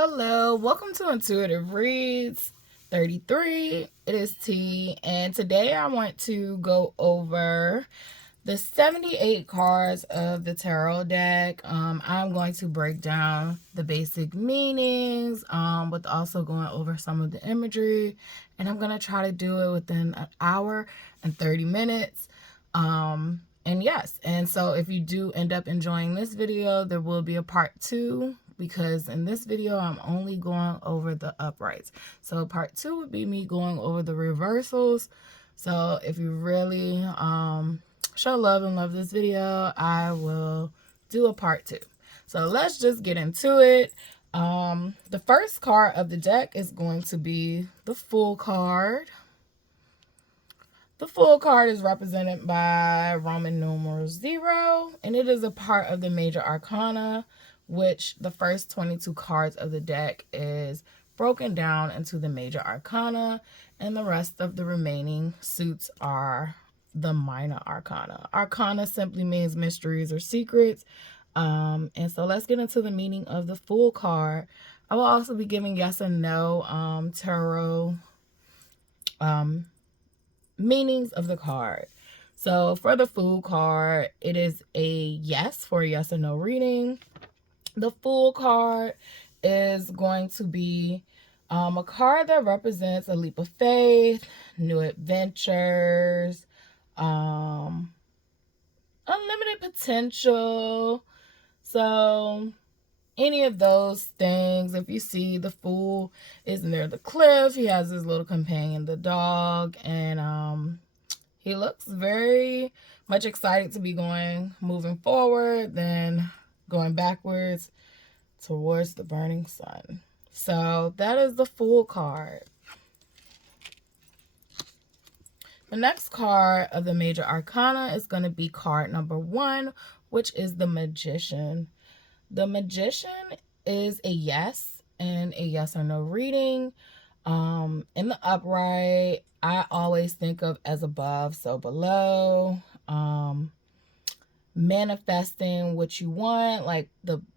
Hello, welcome to Intuitive Reads 33. It is T, and today I want to go over the 78 cards of the tarot deck. I'm going to break down the basic meanings, but also going over some of the imagery, and I'm going to try to do it within an hour and 30 minutes. And so if you do end up enjoying this video, there will be a part 2, because in this video I'm only going over the uprights. So part 2 would be me going over the reversals. So if you really show love and love this video, I will do a part 2. So let's just get into it. The first card of the deck is going to be the Fool card. The Fool card is represented by Roman numeral 0, and it is a part of the Major Arcana, which the first 22 cards of the deck is broken down into the Major Arcana, and the rest of the remaining suits are the Minor Arcana. Arcana simply means mysteries or secrets. And so let's get into the meaning of the Fool card. I will also be giving yes and no tarot meanings of the card. So for the Fool card, it is a yes for a yes or no reading. The Fool card is going to be a card that represents a leap of faith, new adventures, unlimited potential. So any of those things. If you see the Fool is near the cliff, he has his little companion, the dog, and he looks very much excited to be moving forward than going backwards towards the burning sun. So that is the Fool card. The next card of the Major Arcana is going to be card number 1, which is the Magician. The Magician is a yes and a yes or no reading. In the upright, I always think of as above, so below. Manifesting what you want, like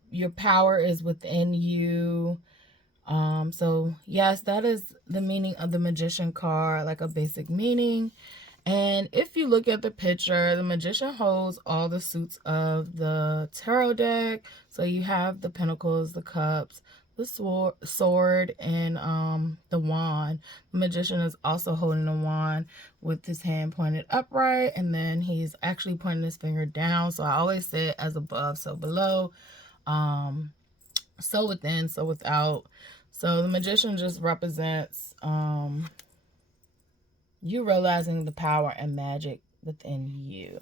your power is within you. So yes, that is the meaning of the Magician card, like a basic meaning. And if you look at the picture, the Magician holds all the suits of the tarot deck. So you have the Pentacles, the Cups, the sword, and the wand. The Magician is also holding a wand with his hand pointed upright, and then he's actually pointing his finger down. So I always say it as above, so below, so within, so without. So the Magician just represents you realizing the power and magic within you.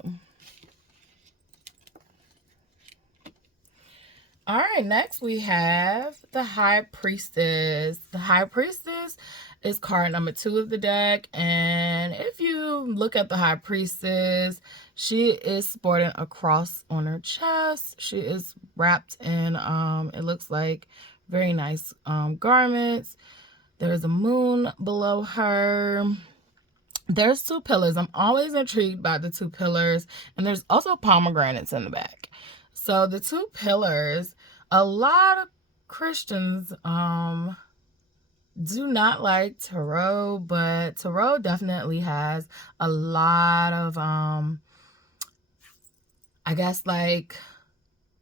All right, next we have the High Priestess. The High Priestess is card number 2 of the deck. And if you look at the High Priestess, she is sporting a cross on her chest. She is wrapped in, it looks like, very nice garments. There's a moon below her. There's 2 pillars. I'm always intrigued by the 2 pillars. And there's also pomegranates in the back. So the 2 pillars, a lot of Christians do not like tarot, but tarot definitely has a lot of, I guess, like,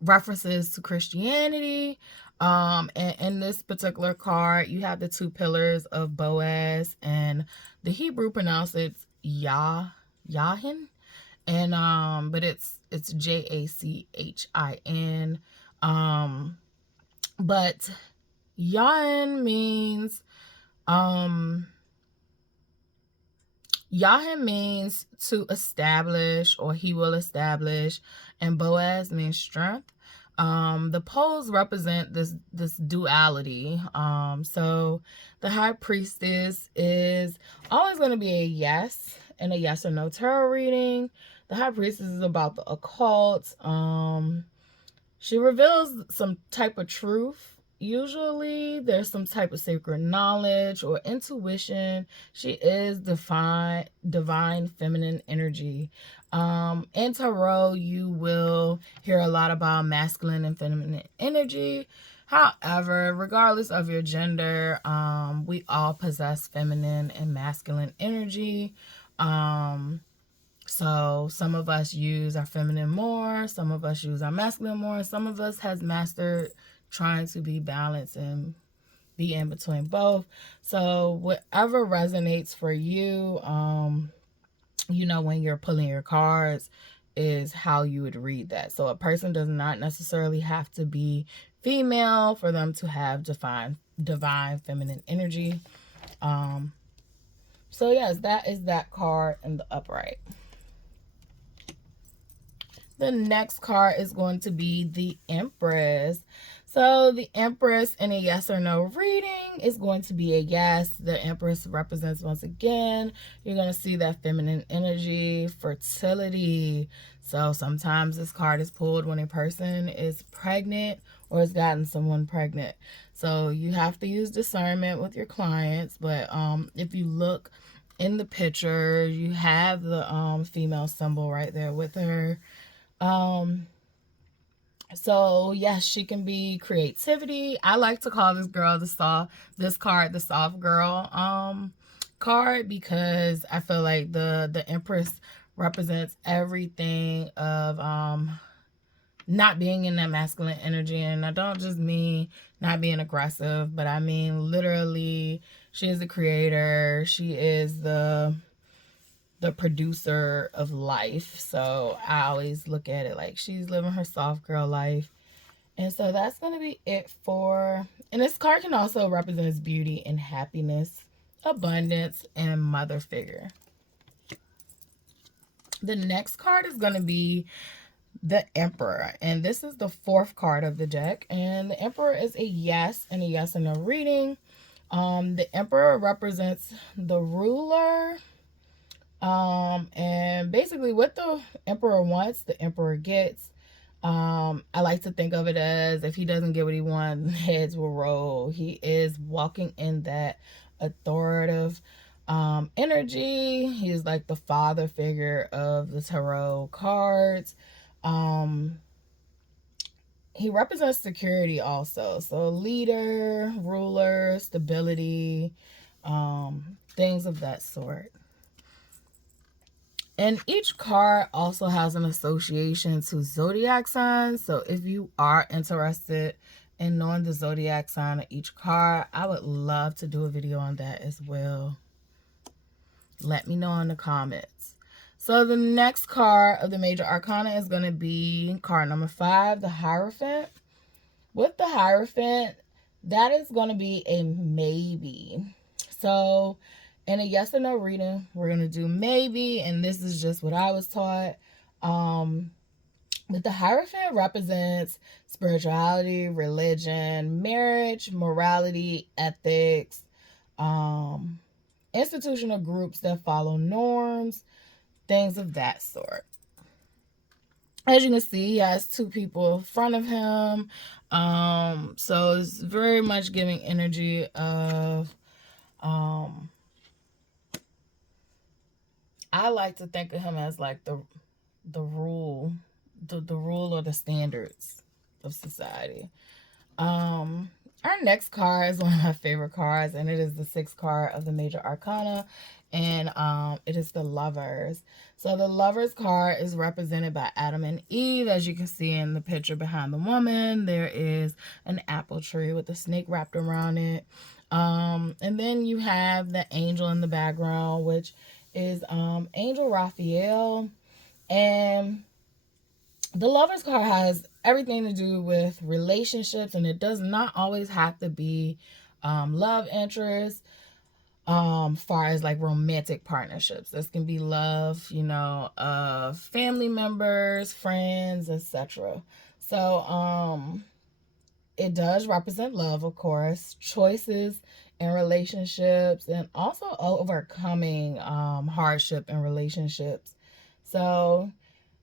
references to Christianity. And in this particular card, you have the 2 pillars of Boaz, and the Hebrew pronounce it Yahin, and but it's Jachin. But Yahin means to establish, or he will establish, and Boaz means strength. The poles represent this duality. So the High Priestess is always going to be a yes and a yes or no tarot reading. The High Priestess is about the occult. She reveals some type of truth. Usually there's some type of sacred knowledge or intuition. She is divine feminine energy. In tarot, you will hear a lot about masculine and feminine energy. However, regardless of your gender, we all possess feminine and masculine energy. So some of us use our feminine more, some of us use our masculine more, some of us has mastered trying to be balanced and be in between both. So whatever resonates for you, you know, when you're pulling your cards, is how you would read that. So a person does not necessarily have to be female for them to have divine feminine energy. So yes, that is that card in the upright. The next card is going to be the Empress. So the Empress in a yes or no reading is going to be a yes. The Empress represents, once again, you're going to see that feminine energy, fertility. So sometimes this card is pulled when a person is pregnant or has gotten someone pregnant. So you have to use discernment with your clients. But if you look in the picture, you have the female symbol right there with her. So yes, she can be creativity. I like to call this card the soft girl card, because I feel like the Empress represents everything of not being in that masculine energy. And I don't just mean not being aggressive, but I mean literally she is the creator. She is the producer of life. So I always look at it like she's living her soft girl life. And so that's going to be it for, and this card can also represent beauty and happiness, abundance, and mother figure. The next card is going to be the Emperor, and this is the fourth card of the deck. And the Emperor is a yes and a yes and no reading. The Emperor represents the ruler. And basically what the Emperor wants, the Emperor gets. I like to think of it as, if he doesn't get what he wants, heads will roll. He is walking in that authoritative energy. He is like the father figure of the tarot cards. He represents security also. So leader, ruler, stability, things of that sort. And each card also has an association to zodiac signs. So if you are interested in knowing the zodiac sign of each card, I would love to do a video on that as well. Let me know in the comments. So the next card of the major arcana is going to be card number 5, the Hierophant. With the Hierophant, that is going to be a maybe. So in a yes or no reading, we're going to do maybe, and this is just what I was taught. But the Hierophant represents spirituality, religion, marriage, morality, ethics, institutional groups that follow norms, things of that sort. As you can see, he has 2 people in front of him. So it's very much giving energy of I like to think of him as like the rule, the rule or the standards of society. Our next card is one of my favorite cards, and it is the 6th card of the major arcana, and it is the Lovers. So the Lovers card is represented by Adam and Eve. As you can see in the picture behind the woman, there is an apple tree with a snake wrapped around it. And then you have the angel in the background, which is Angel Raphael. And the Lovers card has everything to do with relationships, and it does not always have to be love interest. Far as like romantic partnerships, this can be love, you know, of family members, friends, etc. So it does represent love, of course, choices in relationships, and also overcoming hardship in relationships. So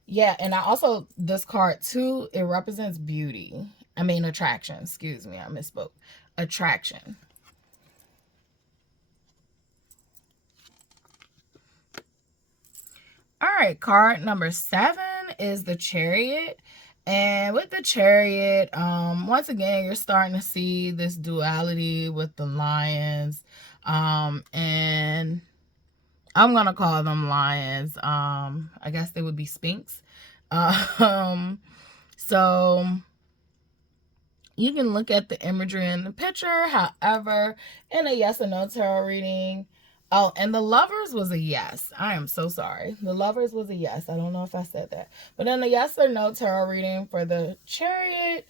yeah, and I also, this card too, it represents beauty. I mean attraction, excuse me, I misspoke. Attraction. All right, card number 7 is the Chariot. And with the Chariot, once again, you're starting to see this duality with the lions. And I'm going to call them lions. I guess they would be Sphinx. So you can look at the imagery in the picture. However, in a yes or no tarot reading, oh, and the Lovers was a yes. I am so sorry. The Lovers was a yes. I don't know if I said that. But in a yes or no tarot reading for the Chariot,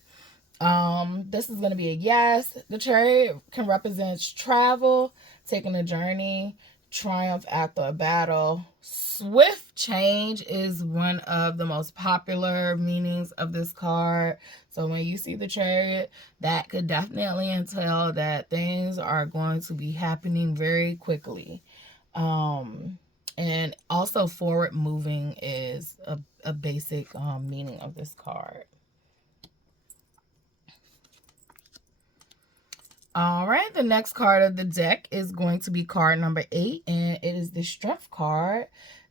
this is going to be a yes. The Chariot can represent travel, taking a journey, triumph after a battle. Swift change is one of the most popular meanings of this card. So when you see the Chariot, that could definitely entail that things are going to be happening very quickly. And also forward moving is a basic meaning of this card. All right, the next card of the deck is going to be card number 8, and it is the Strength card.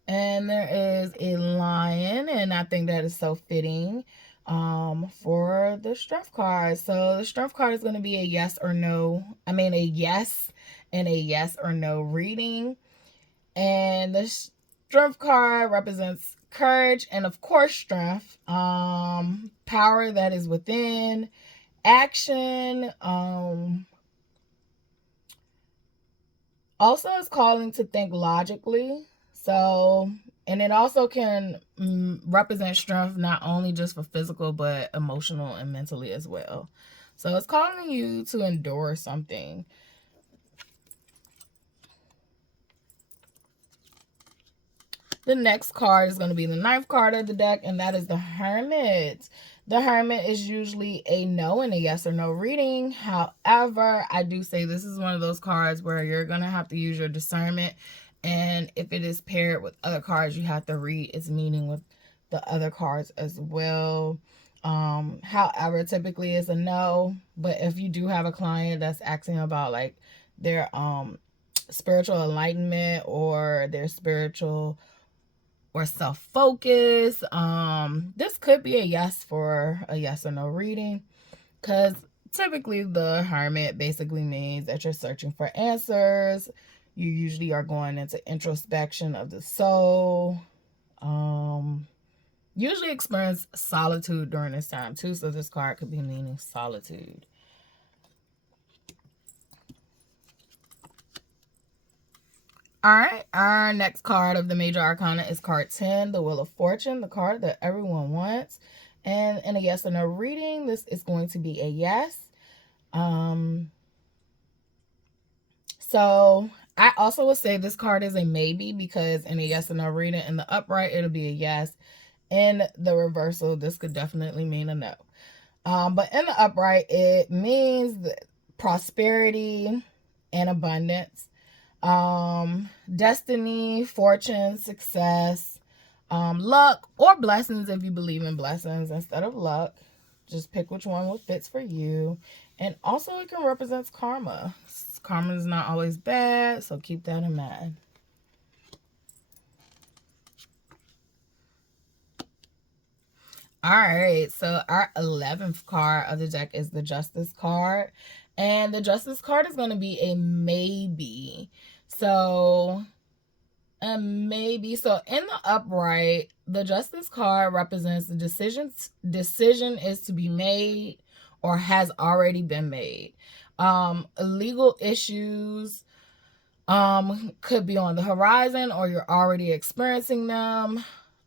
And there is a lion, and I think that is so fitting for the Strength card. So the Strength card is going to be a yes or no. I mean, a yes and a yes or no reading. And the Strength card represents courage and, of course, strength, power that is within, action, also is calling to think logically. So, and it also can represent strength not only just for physical, but emotional and mentally as well. So it's calling you to endure something. The next card is going to be the 9th card of the deck, and that is the Hermit. The Hermit is usually a no and a yes or no reading. However, I do say this is one of those cards where you're going to have to use your discernment. And if it is paired with other cards, you have to read its meaning with the other cards as well. However, typically it's a no. But if you do have a client that's asking about like their spiritual enlightenment or their spiritual or self-focus, this could be a yes for a yes or no reading, because typically the Hermit basically means that you're searching for answers. You usually are going into introspection of the soul. Usually experience solitude during this time too, so this card could be meaning solitude. All right, our next card of the Major Arcana is card 10, the Wheel of Fortune, the card that everyone wants. And in a yes or no reading, this is going to be a yes. So I also would say this card is a maybe, because in a yes or no reading, in the upright, it'll be a yes. In the reversal, this could definitely mean a no. But in the upright, it means prosperity and abundance. Destiny, fortune, success, luck, or blessings if you believe in blessings instead of luck. Just pick which one fits for you. And also it can represent karma. Karma is not always bad, so keep that in mind. All right, so our 11th card of the deck is the Justice card. And the Justice card is going to be a maybe. So maybe. So in the upright, the Justice card represents the decision is to be made or has already been made. Legal issues could be on the horizon or you're already experiencing them.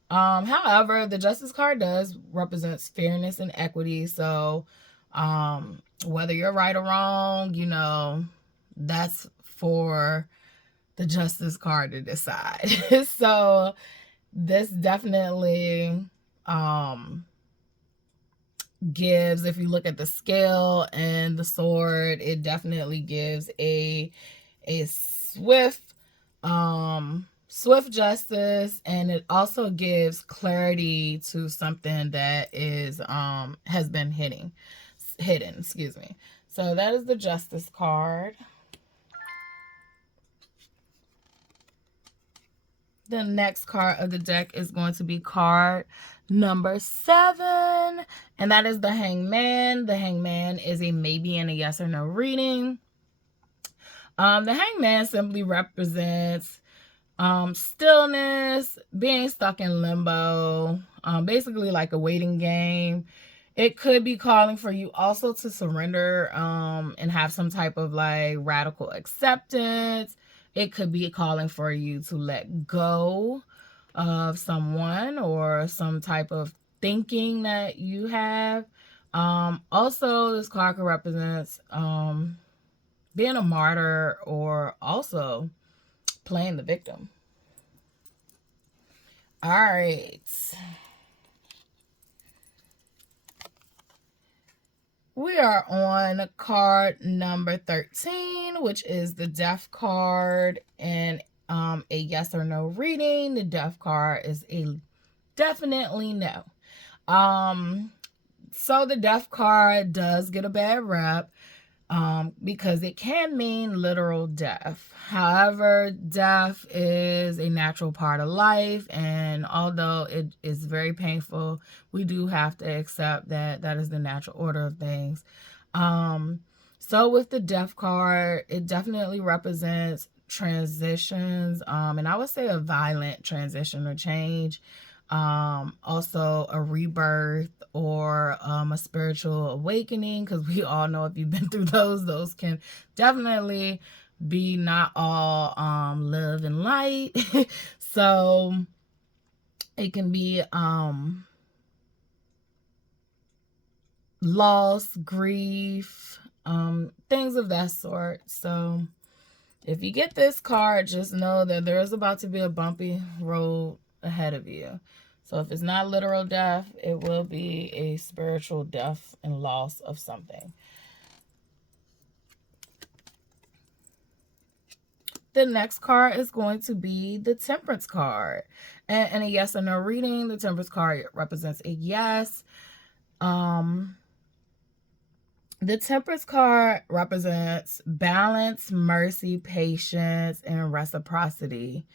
However, the Justice card does represent fairness and equity. So whether you're right or wrong, you know, that's for the Justice card to decide. So this definitely gives, if you look at the scale and the sword, it definitely gives a swift justice, and it also gives clarity to something that is has been hidden, excuse me. So that is the Justice card. The next card of the deck is going to be card number 7, and that is the Hangman. The Hangman is a maybe and a yes or no reading. The Hangman simply represents stillness, being stuck in limbo, basically like a waiting game. It could be calling for you also to surrender and have some type of like radical acceptance. It could be calling for you to let go of someone or some type of thinking that you have. Also, this card could represent being a martyr or also playing the victim. All right. We are on card number 13, which is the Death card, and a yes or no reading. The Death card is a definitely no. So the Death card does get a bad rep because it can mean literal death. However, death is a natural part of life, and although it is very painful, we do have to accept that that is the natural order of things. So with the Death card, it definitely represents transitions, and I would say a violent transition or change. Also a rebirth or a spiritual awakening, because we all know if you've been through those can definitely be not all love and light. So it can be loss, grief, things of that sort. So if you get this card, just know that there is about to be a bumpy road ahead of you. So if it's not literal death, it will be a spiritual death and loss of something. The next card is going to be the Temperance card. And a yes or no reading, the Temperance card represents a yes. The Temperance card represents balance, mercy, patience, and reciprocity.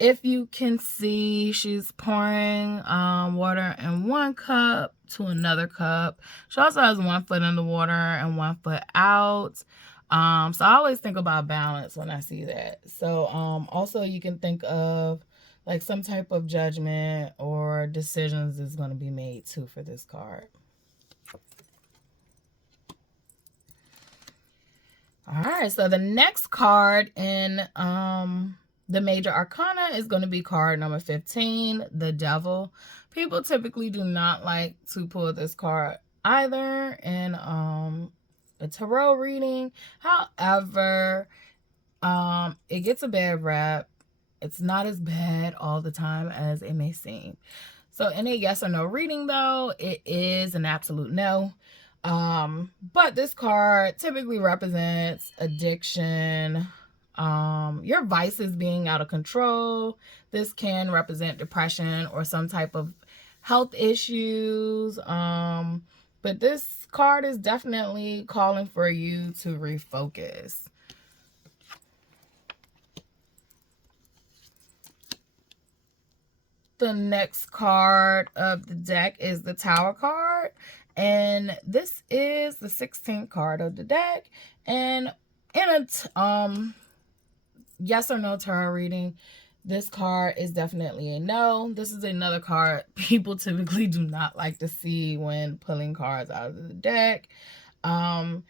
If you can see, she's pouring water in one cup to another cup. She also has one foot in the water and one foot out. So I always think about balance when I see that. So also you can think of like some type of judgment or decisions is going to be made too for this card. All right, so the next card in the major arcana is going to be card number 15, the Devil. People typically do not like to pull this card either in a tarot reading. However, it gets a bad rap. It's not as bad all the time as it may seem. So in a yes or no reading, though, it is an absolute no. But this card typically represents addiction, your vices being out of control. This can represent depression or some type of health issues. But this card is definitely calling for you to refocus. The next card of the deck is the Tower card. And this is the 16th card of the deck. And in a yes or no tarot reading, this card is definitely a no. This is another card people typically do not like to see when pulling cards out of the deck. The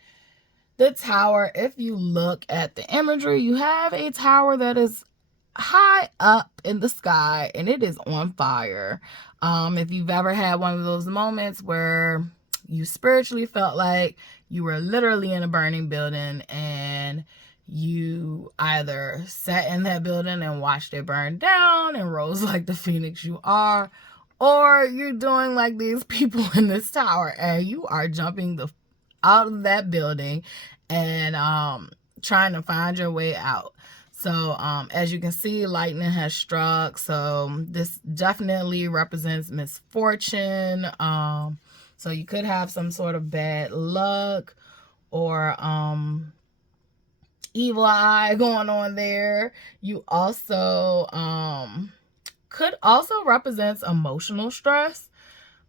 Tower, if you look at the imagery, you have a tower that is high up in the sky and it is on fire. If you've ever had one of those moments where you spiritually felt like you were literally in a burning building and you either sat in that building and watched it burn down and rose like the phoenix you are, or you're doing like these people in this tower and you are jumping out of that building and trying to find your way out. So as you can see, lightning has struck. So this definitely represents misfortune. So you could have some sort of bad luck or evil eye going on there. You also could also represent emotional stress.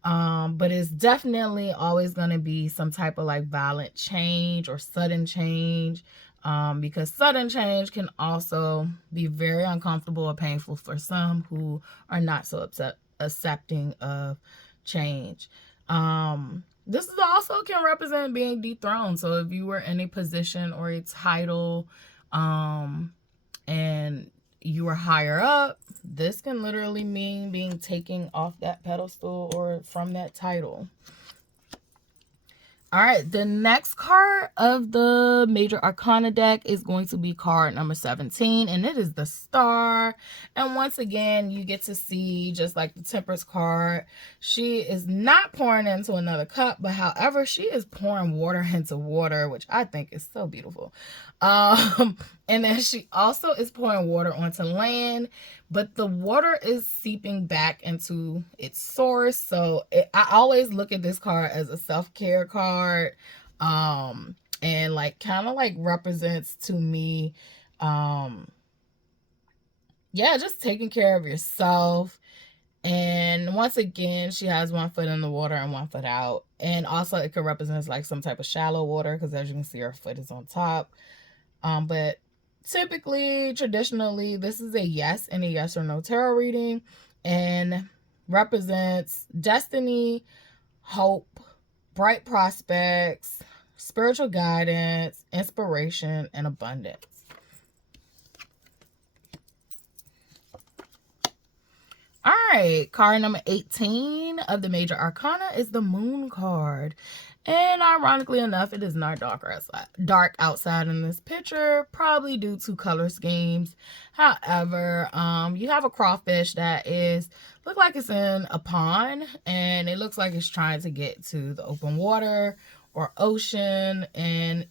But it's definitely always going to be some type of like violent change or sudden change, because sudden change can also be very uncomfortable or painful for some who are not so accepting of change. This is also can represent being dethroned. So if you were in a position or a title, and you are higher up, this can literally mean being taken off that pedestal or from that title. All right, the next card of the Major Arcana deck is going to be card number 17, and it is the Star. And once again, you get to see, just like the Temperance card, she is not pouring into another cup, but however, she is pouring water into water, which I think is so beautiful. And then she also is pouring water onto land, but the water is seeping back into its source. So I always look at this card as a self-care card, and like kind of like represents to me, yeah, just taking care of yourself. And once again, she has one foot in the water and one foot out. And also it could represent like some type of shallow water, because as you can see, her foot is on top. But typically, traditionally, this is a yes and a yes or no tarot reading, and represents destiny, hope, bright prospects, spiritual guidance, inspiration, and abundance. All right, card number 18 of the Major Arcana is the Moon card. And ironically enough, it is not dark outside in this picture, probably due to color schemes. However, you have a crawfish that look like it's in a pond, and it looks like it's trying to get to the open water or ocean, and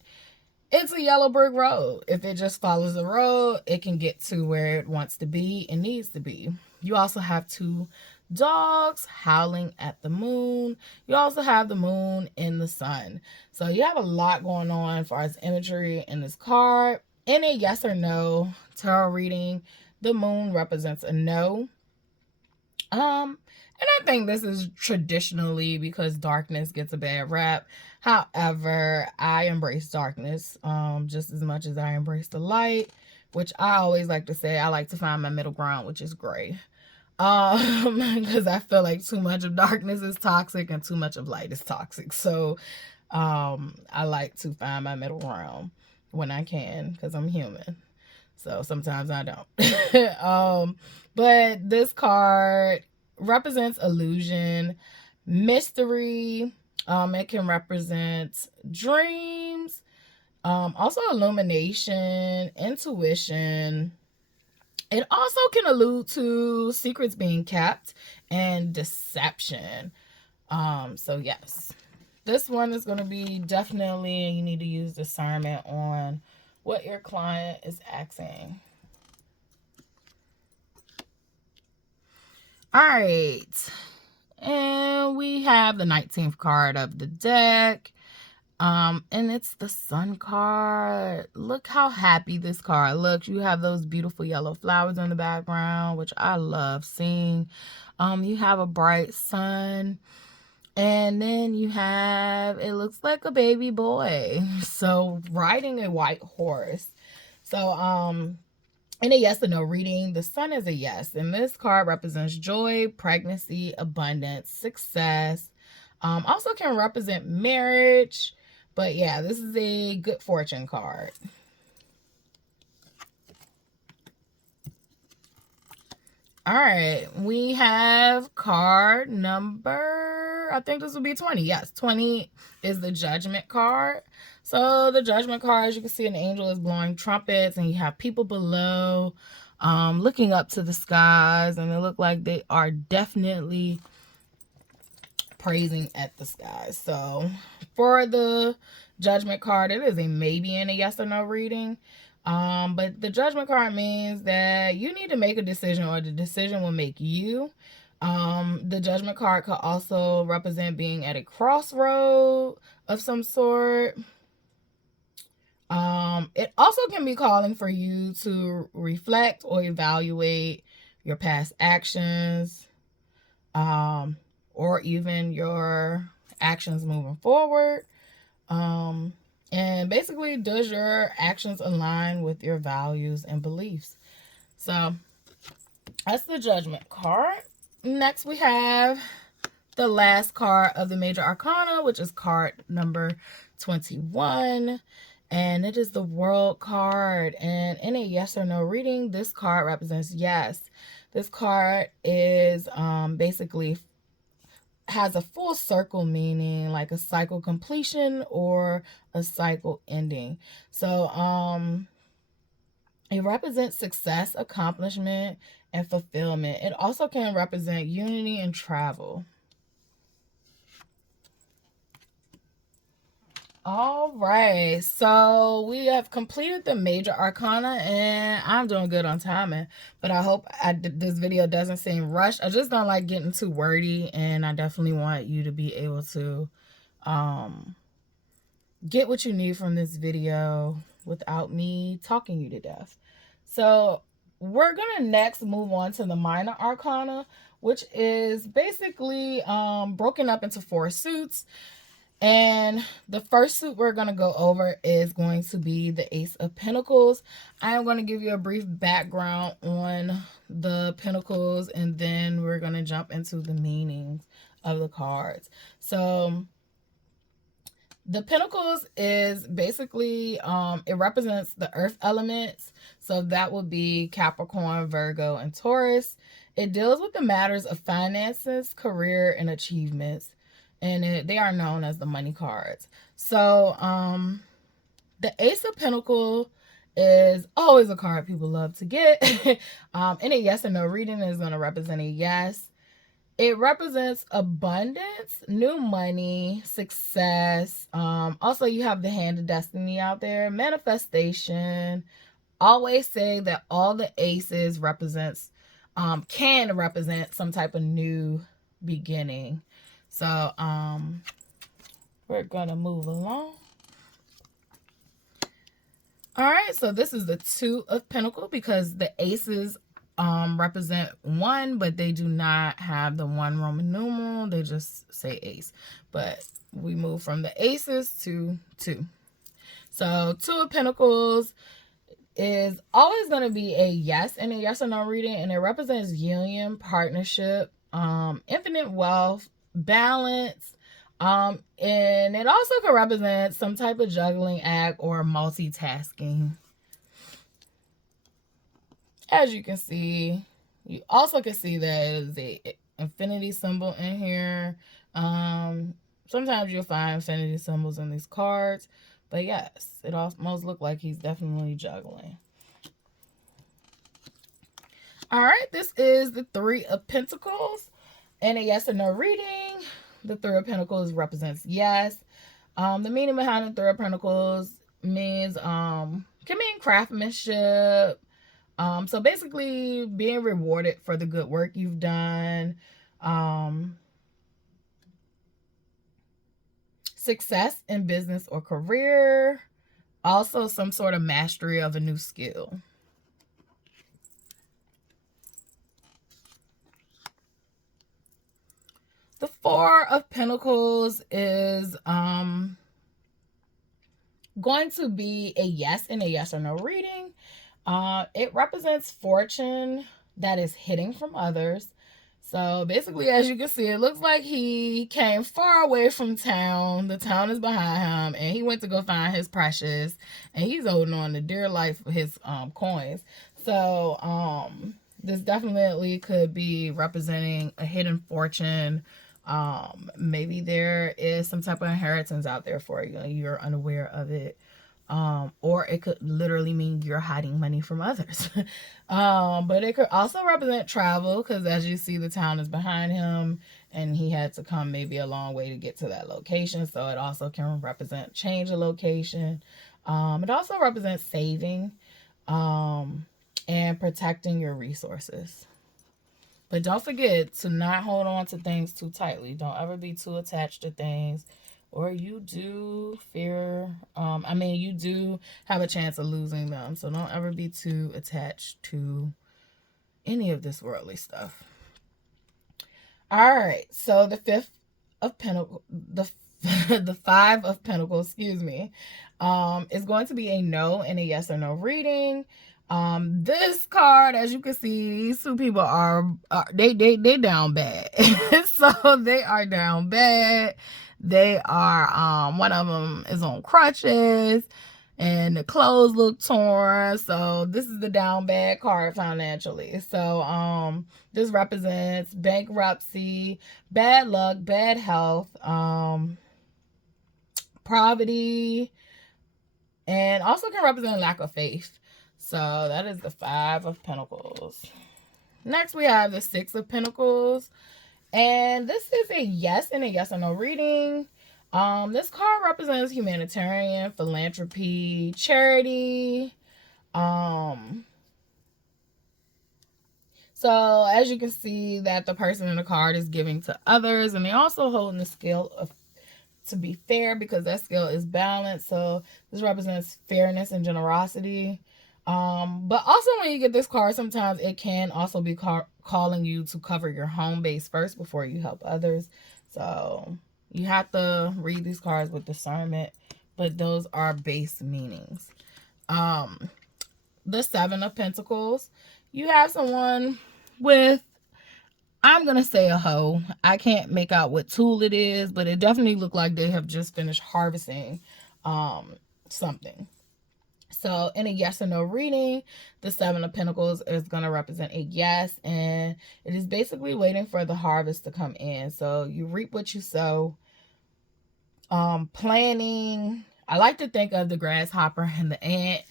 it's a yellow brick road. If it just follows the road, it can get to where it wants to be and needs to be. You also have two dogs howling at the moon. You also have the moon in the sun. So you have a lot going on as far as imagery in this card. In a yes or no tarot reading, the moon represents a no. And I think this is traditionally because darkness gets a bad rap. However, I embrace darkness just as much as I embrace the light, which I always like to say I like to find my middle ground, which is gray. Because I feel like too much of darkness is toxic and too much of light is toxic. So I like to find my middle ground when I can, because I'm human. So sometimes I don't. But this card represents illusion, mystery. It can represent dreams, also illumination, intuition. It also can allude to secrets being kept and deception. So yes, this one is going to be definitely, you need to use discernment on what your client is asking. All right. And we have the 19th card of the deck. And it's the Sun card. Look how happy this card looks. You have those beautiful yellow flowers in the background, which I love seeing. You have a bright sun. And then you have, it looks like a baby boy. So riding a white horse. So, in a yes or no reading, the sun is a yes. And this card represents joy, pregnancy, abundance, success. Also can represent marriage. But yeah, this is a good fortune card. All right, we have card number, I think this will be 20. Yes, 20 is the Judgment card. So the Judgment card, as you can see, an angel is blowing trumpets, and you have people below looking up to the skies, and they look like they are definitely praising at the skies. So for the Judgment card, it is a maybe and a yes or no reading. But the Judgment card means that you need to make a decision, or the decision will make you. The Judgment card could also represent being at a crossroad of some sort. It also can be calling for you to reflect or evaluate your past actions, or even your actions moving forward. And basically, does your actions align with your values and beliefs? So that's the Judgment card. Next, we have the last card of the Major Arcana, which is card number 21. And it is the World card. And in a yes or no reading, this card represents yes. This card is basically has a full circle meaning, like a cycle completion or a cycle ending. So it represents success, accomplishment, and fulfillment. It also can represent unity and travel. All right, so we have completed the Major Arcana, and I'm doing good on timing, but I hope this video doesn't seem rushed. I just don't like getting too wordy, and I definitely want you to be able to get what you need from this video without me talking you to death. So we're going to next move on to the Minor Arcana, which is basically broken up into 4 suits. And the first suit we're going to go over is going to be the Ace of Pentacles. I am going to give you a brief background on the Pentacles, and then we're going to jump into the meanings of the cards. So the Pentacles is basically, it represents the earth elements. So that would be Capricorn, Virgo, and Taurus. It deals with the matters of finances, career, and achievements. And they are known as the money cards. So the Ace of Pentacles is always a card people love to get. In a yes or no reading is going to represent a yes. It represents abundance, new money, success. Also, you have the Hand of Destiny out there, manifestation. Always say that all the aces represents, can represent some type of new beginning. So, we're going to move along. All right, so this is the Two of Pentacles because the aces represent 1, but they do not have the 1 Roman numeral. They just say ace. But we move from the aces to 2. So 2 of Pentacles is always going to be a yes in a yes or no reading, and it represents union, partnership, infinite wealth, balance, and it also could represent some type of juggling act or multitasking. As you can see, you also can see that it is a infinity symbol in here. Sometimes you'll find infinity symbols in these cards, but yes, it almost looks like he's definitely juggling. All right, this is the 3 of Pentacles. In a yes or no reading, the 3 of Pentacles represents yes. The meaning behind the 3 of Pentacles means, can mean craftsmanship. So basically being rewarded for the good work you've done. Success in business or career. Also some sort of mastery of a new skill. The 4 of Pentacles is going to be a yes in a yes or no reading. It represents fortune that is hidden from others. So basically, as you can see, it looks like he came far away from town. The town is behind him, and he went to go find his precious, and he's holding on to dear life for his coins. So this definitely could be representing a hidden fortune. Maybe there is some type of inheritance out there for you, and you're unaware of it. Or it could literally mean you're hiding money from others. But it could also represent travel, because as you see, the town is behind him and he had to come maybe a long way to get to that location. So it also can represent change of location. It also represents saving, and protecting your resources. But don't forget to not hold on to things too tightly. Don't ever be too attached to things, or you do fear, you do have a chance of losing them. So don't ever be too attached to any of this worldly stuff. All right, so the fifth of Pentacles, the Five of Pentacles, excuse me, is going to be a no and a yes or no reading. This card, as you can see, these two people are they down bad. So they are down bad. They are one of them is on crutches and the clothes look torn. So this is the down bad card financially. So this represents bankruptcy, bad luck, bad health, poverty, and also can represent lack of faith. So that is the Five of Pentacles. Next we have the Six of Pentacles, and this is a yes and a yes or no reading. This card represents humanitarian, philanthropy, charity. So as you can see that the person in the card is giving to others, and they also holding the scale of to be fair, because that scale is balanced. So this represents fairness and generosity. But also when you get this card, sometimes it can also be calling you to cover your home base first before you help others. So you have to read these cards with discernment, but those are base meanings. The Seven of Pentacles, you have someone with, I'm going to say a hoe. I can't make out what tool it is, but it definitely looked like they have just finished harvesting something. So in a yes or no reading, the Seven of Pentacles is going to represent a yes, and it is basically waiting for the harvest to come in. So you reap what you sow. Planning. I like to think of the grasshopper and the ant.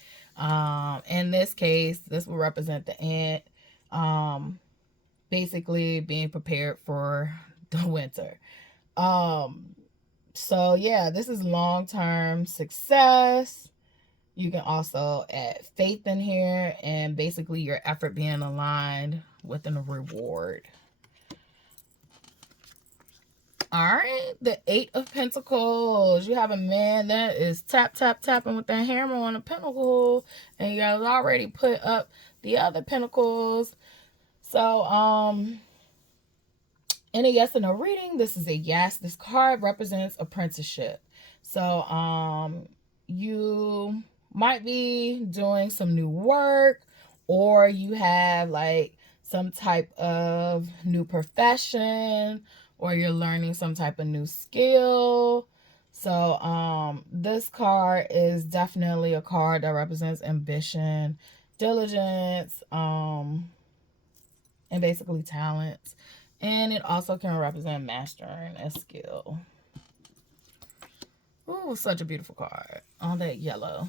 In this case, this will represent the ant. Basically being prepared for the winter. So yeah, this is long-term success. You can also add faith in here, and basically your effort being aligned with a reward. All right, the Eight of Pentacles. You have a man that is tapping with that hammer on a pentacle, and you guys already put up the other pentacles. So, in a yes or no reading, this is a yes. This card represents apprenticeship. So, you might be doing some new work, or you have like some type of new profession, or you're learning some type of new skill. So, this card is definitely a card that represents ambition, diligence, and basically talents. And it also can represent mastering a skill. Ooh, such a beautiful card. All that yellow.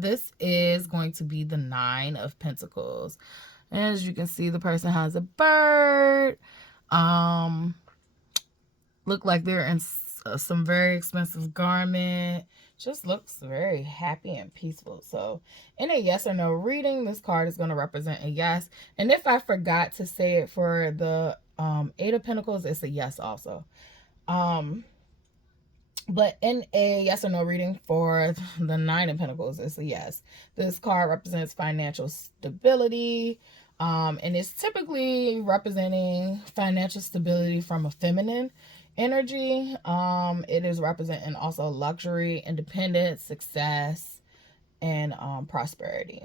This is going to be the Nine of Pentacles. As you can see, the person has a bird. Look like they're in some very expensive garment. Just looks very happy and peaceful. So in a yes or no reading, this card is going to represent a yes. And if I forgot to say it for the Eight of Pentacles, it's a yes also. But in a yes or no reading for the Nine of Pentacles, it's a yes. This card represents financial stability. And it's typically representing financial stability from a feminine energy. It is representing also luxury, independence, success, and prosperity.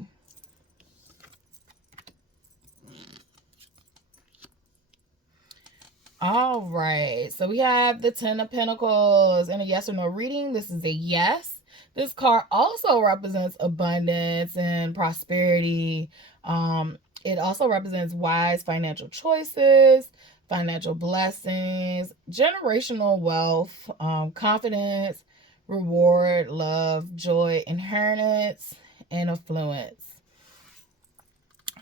All right, so we have the Ten of Pentacles in a yes or no reading. This is a yes. This card also represents abundance and prosperity. It also represents wise financial choices, financial blessings, generational wealth, confidence, reward, love, joy, inheritance, and affluence.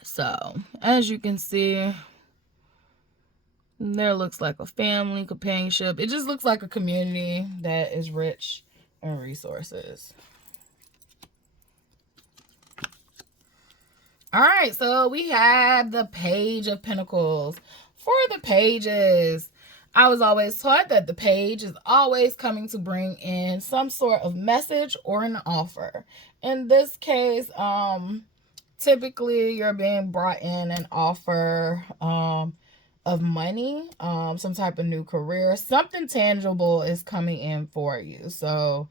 So, as you can see, there looks like a family, companionship. It just looks like a community that is rich in resources. All right, so we have the Page of Pentacles. For the pages, I was always taught that the page is always coming to bring in some sort of message or an offer. In this case, typically you're being brought in an offer of money, some type of new career, something tangible is coming in for you. So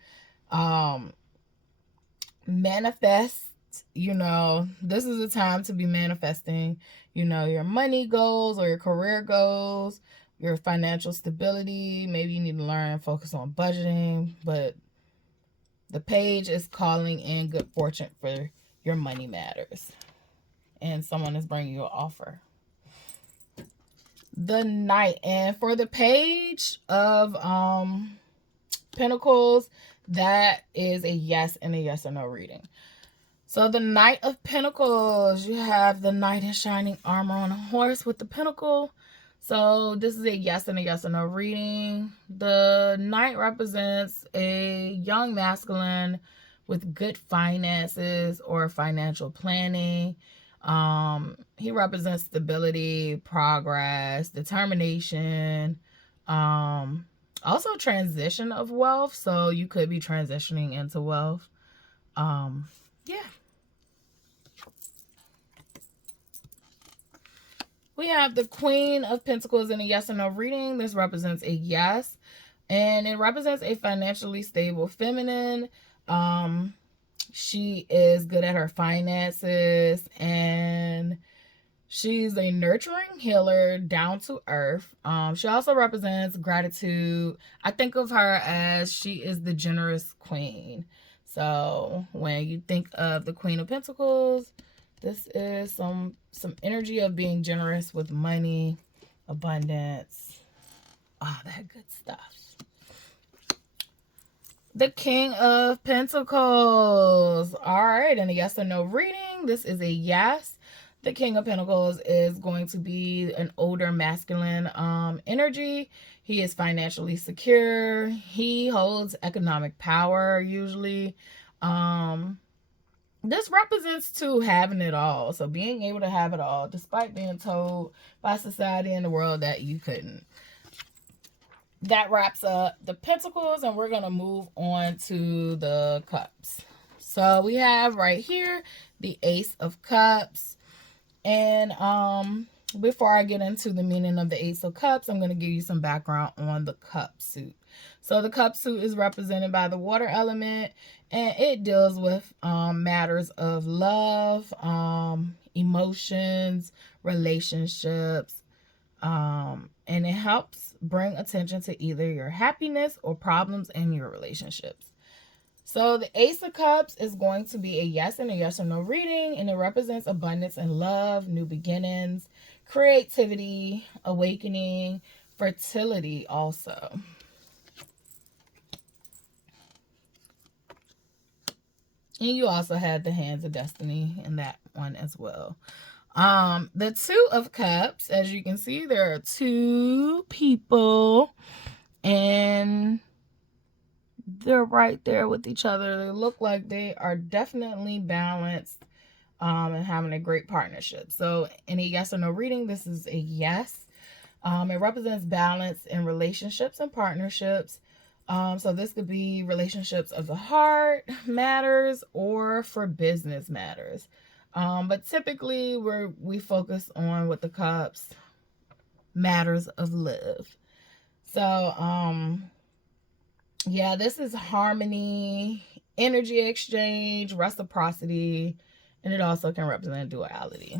manifest, this is a time to be manifesting, your money goals or your career goals, your financial stability. Maybe you need to learn and focus on budgeting, but the page is calling in good fortune for your money matters. And someone is bringing you an offer. The Knight. And for the page of Pentacles, that is a yes and a yes or no reading. So the Knight of Pentacles, you have the Knight in shining armor on a horse with the pentacle. So this is a yes and a yes or no reading. The Knight represents a young masculine with good finances or financial planning. He represents stability, progress, determination, also transition of wealth. So you could be transitioning into wealth. Yeah. We have the Queen of Pentacles in a yes or no reading. This represents a yes. And it represents a financially stable feminine. She is good at her finances. And she's a nurturing healer, down to earth. She also represents gratitude. I think of her as she is the generous queen. So when you think of the Queen of Pentacles, this is some energy of being generous with money, abundance, all that good stuff. The King of Pentacles. All right, and a yes or no reading. This is a yes. The King of Pentacles is going to be an older masculine energy. He is financially secure. He holds economic power usually. This represents to having it all. So being able to have it all despite being told by society and the world that you couldn't. That wraps up the Pentacles, and we're going to move on to the Cups. So we have right here the Ace of Cups. And before I get into the meaning of the Ace of Cups, I'm going to give you some background on the cup suit. So the cup suit is represented by the water element, and it deals with matters of love, emotions, relationships, and it helps bring attention to either your happiness or problems in your relationships. So the Ace of Cups is going to be a yes and a yes or no reading, and it represents abundance and love, new beginnings, creativity, awakening, fertility also. And you also had the Hands of Destiny in that one as well. The Two of Cups, as you can see, there are two people, and they're right there with each other. They look like they are definitely balanced and having a great partnership. So in a yes or no reading, this is a yes. It represents balance in relationships and partnerships. So this could be relationships of the heart matters or for business matters. But typically we focus on with the cups, matters of love. So yeah, this is harmony, energy exchange, reciprocity, and it also can represent duality.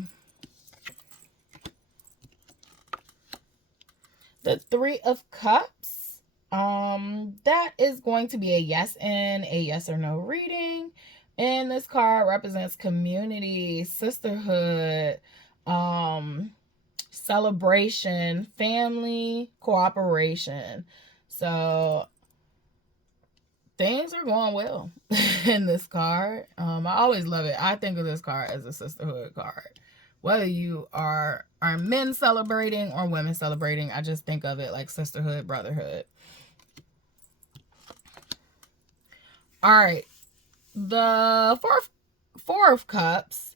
The Three of Cups, that is going to be a yes and a yes or no reading. And this card represents community, sisterhood, celebration, family, cooperation. So things are going well in this card. I always love it. I think of this card as a sisterhood card. Whether you are men celebrating or women celebrating, I just think of it like sisterhood, brotherhood. All right. The Four of Cups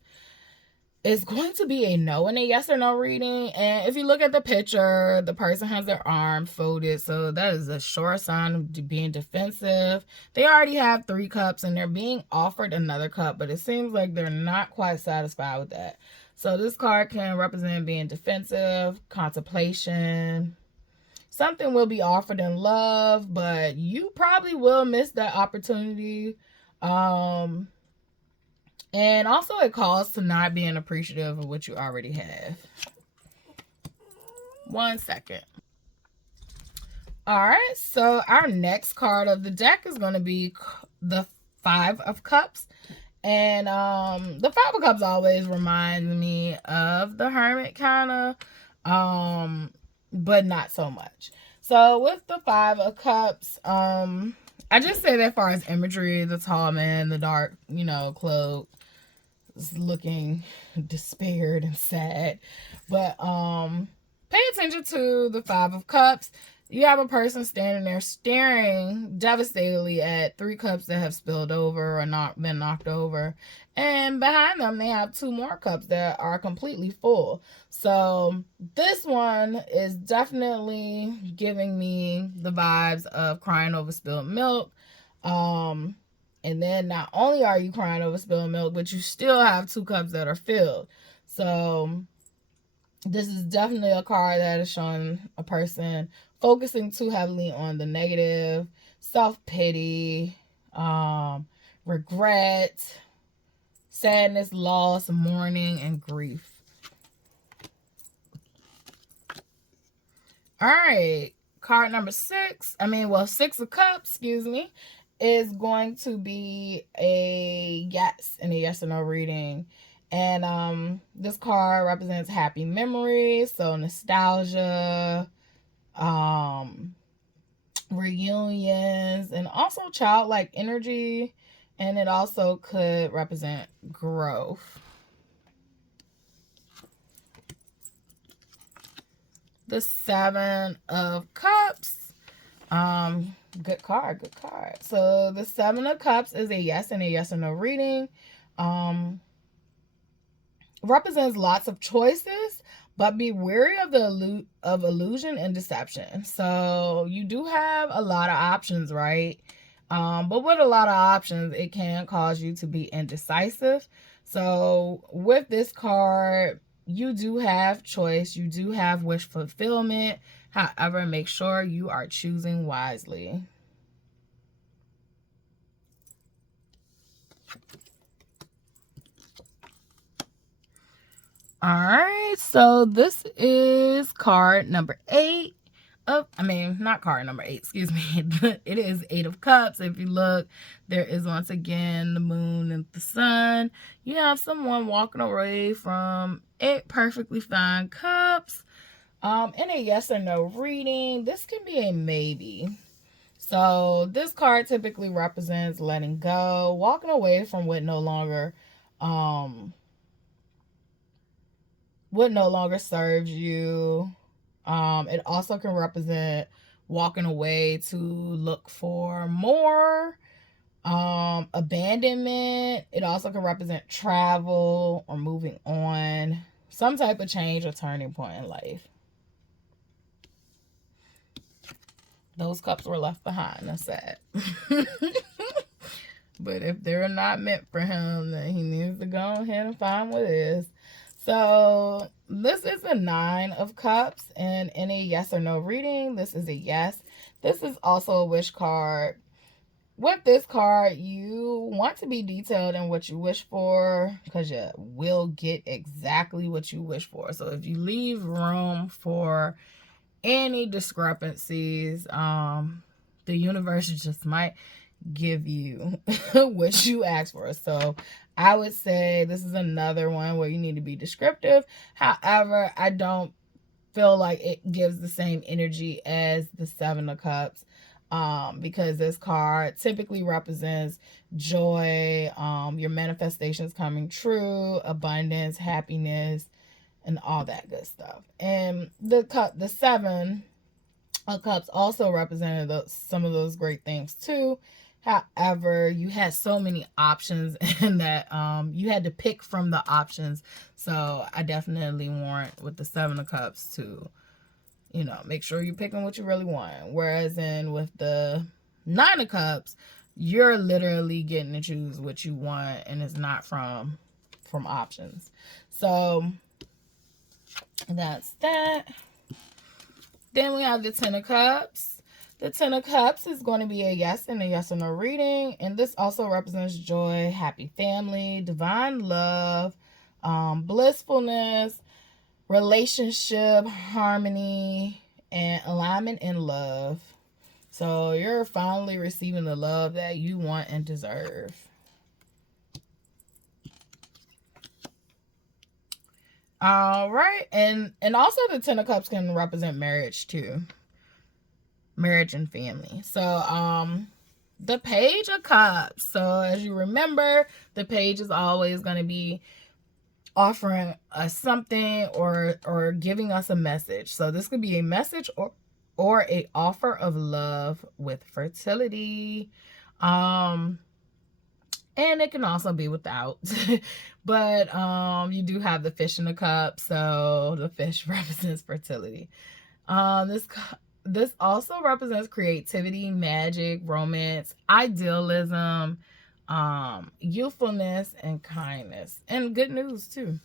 It's going to be a no and a yes or no reading. And if you look at the picture, the person has their arm folded. So that is a sure sign of being defensive. They already have 3 cups and they're being offered another cup, but it seems like they're not quite satisfied with that. So this card can represent being defensive, contemplation. Something will be offered in love, but you probably will miss that opportunity. And also it calls to not being appreciative of what you already have. 1 second. All right, so our next card of the deck is going to be the 5 of Cups. And the 5 of Cups always reminds me of the Hermit, kind of, but not so much. So with the 5 of Cups, I just say that as far as imagery, the tall man, the dark, cloak, looking despaired and sad. But pay attention to the 5 of Cups. You have a person standing there staring devastatedly at 3 cups that have spilled over or been knocked over. And behind them, they have 2 more cups that are completely full. So this one is definitely giving me the vibes of crying over spilled milk. And then not only are you crying over spilled milk, but you still have 2 cups that are filled. So this is definitely a card that is showing a person focusing too heavily on the negative, self-pity, regret, sadness, loss, mourning, and grief. All right, card number 6, 6 of Cups, excuse me, is going to be a yes in a yes or no reading. And this card represents happy memories, so nostalgia, reunions, and also childlike energy. And it also could represent growth. The 7 of Cups. Good card. So the 7 of Cups is a yes and a yes or no reading. Represents lots of choices, but be wary of the illusion and deception. So you do have a lot of options, right? But with a lot of options, it can cause you to be indecisive. So with this card, you do have choice. You do have wish fulfillment. However, make sure you are choosing wisely. All right, so this is card number 8 of, not card number 8, excuse me. It is 8 of Cups. If you look, there is once again the moon and the sun. You have someone walking away from 8 perfectly fine cups. In a yes or no reading, this can be a maybe. So this card typically represents letting go, walking away from what no longer serves you. It also can represent walking away to look for more, abandonment. It also can represent travel or moving on, some type of change or turning point in life. Those cups were left behind. That's sad. But if they're not meant for him, then he needs to go ahead and find what is. So this is a 9 of Cups, and in a yes or no reading, this is a yes. This is also a wish card. With this card, you want to be detailed in what you wish for, because you will get exactly what you wish for. So if you leave room for any discrepancies, the universe just might give you what you ask for. So I would say this is another one where you need to be descriptive. However, I don't feel like it gives the same energy as the 7 of Cups, because this card typically represents joy, your manifestations coming true, abundance, happiness, and all that good stuff. And the 7 of Cups also represented some of those great things too. However, you had so many options and that you had to pick from the options. So I definitely warrant with the Seven of Cups to, you know, make sure you're picking what you really want. Whereas in with the Nine of Cups, you're literally getting to choose what you want, and it's not from options. So that's that. Then we have the Ten of Cups. The Ten of Cups is going to be a yes and a yes or no reading. And this also represents joy, happy family, divine love, blissfulness, relationship, harmony, and alignment in love. So you're finally receiving the love that you want and deserve. All right. And also the Ten of Cups can represent marriage too. Marriage and family. So the Page of Cups. So as you remember, the page is always going to be offering us something or giving us a message. So this could be a message or a offer of love with fertility. And it can also be without. But you do have the Fish in the Cup, so the fish represents fertility. This also represents creativity, magic, romance, idealism, youthfulness, and kindness. And good news, too.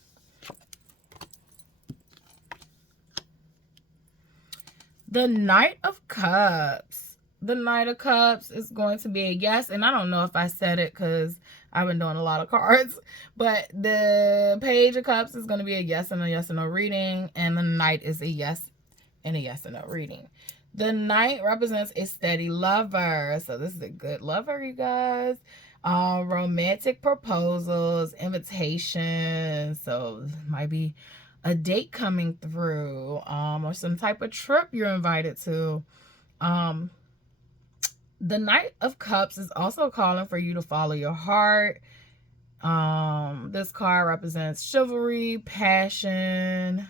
The Knight of Cups. The Knight of Cups is going to be a yes. And I don't know if I said it because I've been doing a lot of cards. But the Page of Cups is going to be a yes and a no reading. And the Knight is a yes and a yes and no reading. The Knight represents a steady lover. So this is a good lover, you guys. Romantic proposals, invitations. So this might be a date coming through, or some type of trip you're invited to. The Knight of Cups is also calling for you to follow your heart. This card represents chivalry, passion.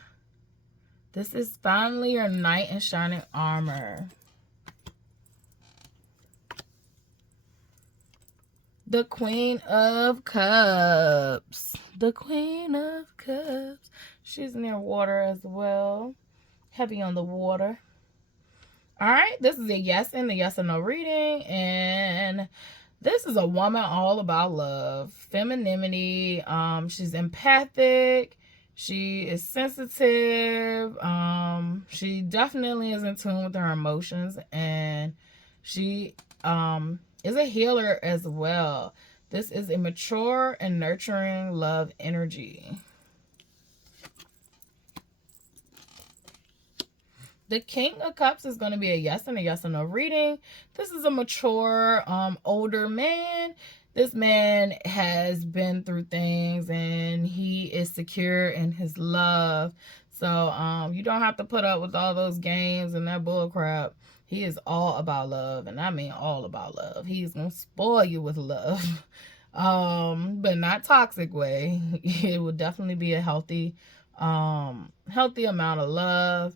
This is finally your knight in shining armor. The Queen of Cups. The Queen of Cups. She's near water as well. Heavy on the water. All right. This is a yes and a yes or no reading. And this is a woman all about love. Femininity. She's empathic. She is sensitive. She definitely is in tune with her emotions. And she is a healer as well. This is a mature and nurturing love energy. The King of Cups is going to be a yes and a yes or no reading. This is a mature, older man. This man has been through things and he is secure in his love. So you don't have to put up with all those games and that bull crap. He is all about love, and I mean all about love. He's going to spoil you with love, but not toxic way. It will definitely be a healthy amount of love.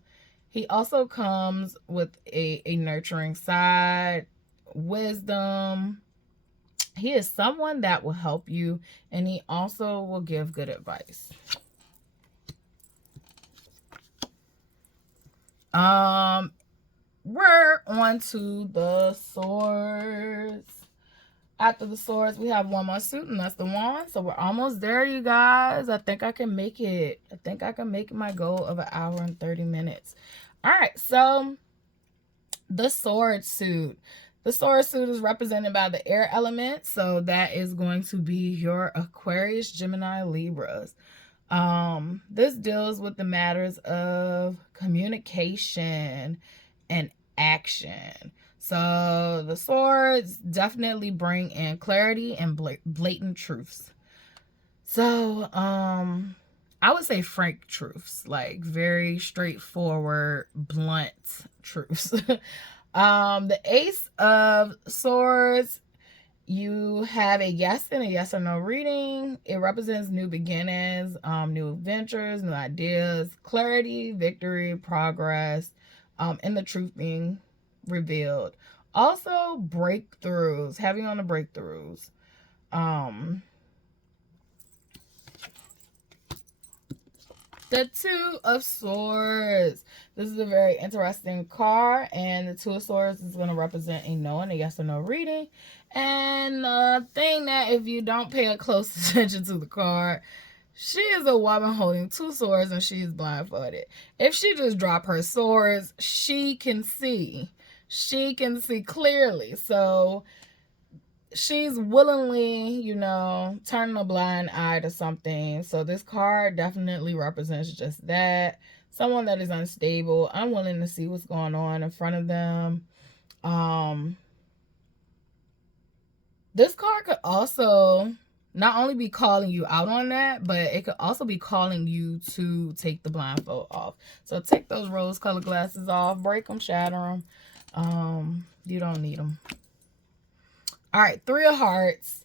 He also comes with a nurturing side, wisdom. He is someone that will help you, and he also will give good advice. We're on to the swords. After the swords, we have one more suit, and that's the wand. So we're almost there, you guys. I think I can make it. I think I can make my goal of 1 hour and 30 minutes. All right, so the sword suit. The sword suit is represented by the air element. So that is going to be your Aquarius, Gemini, Libras. This deals with the matters of communication and action. So the swords definitely bring in clarity and blatant truths. So I would say frank truths, like very straightforward, blunt truths. The Ace of Swords, you have a yes and a yes or no reading. It represents new beginnings, new adventures, new ideas, clarity, victory, progress, and the truth being revealed. Also, breakthroughs. Heavy on the breakthroughs. The Two of Swords. This is a very interesting card, and the Two of Swords is going to represent a no and a yes or no reading. And the thing that if you don't pay a close attention to the card, she is a woman holding two swords and she is blindfolded. If she just drop her swords, she can see. She can see clearly. So she's willingly, you know, turning a blind eye to something. So this card definitely represents just that. Someone that is unstable, unwilling to see what's going on in front of them. This card could also not only be calling you out on that, but it could also be calling you to take the blindfold off. So take those rose-colored glasses off, break them, shatter them. You don't need them. All right, Three of Hearts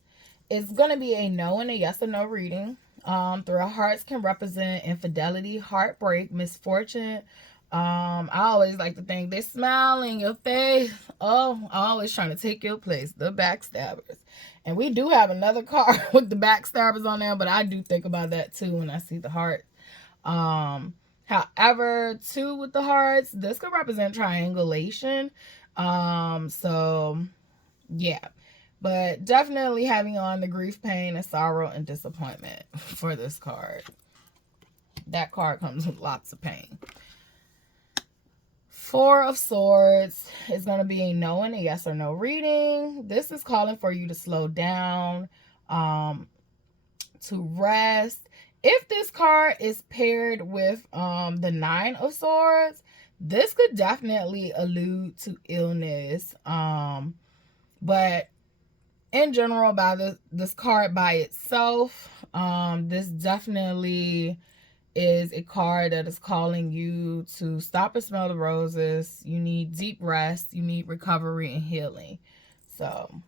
is going to be a no and a yes or no reading. Three of Hearts can represent infidelity, heartbreak, misfortune. I always like to think they smile in your face. Oh, always trying to take your place. The backstabbers. And we do have another card with the backstabbers on there, but I do think about that too when I see the heart. However, two with the hearts, this could represent triangulation. So yeah. But definitely having on the grief, pain, and sorrow and disappointment for this card. That card comes with lots of pain. Four of Swords is going to be a no and a yes or no reading. This is calling for you to slow down, to rest. If this card is paired with the Nine of Swords, this could definitely allude to illness. But in general, by this card by itself, this definitely is a card that is calling you to stop and smell the roses. You need deep rest. You need recovery and healing. So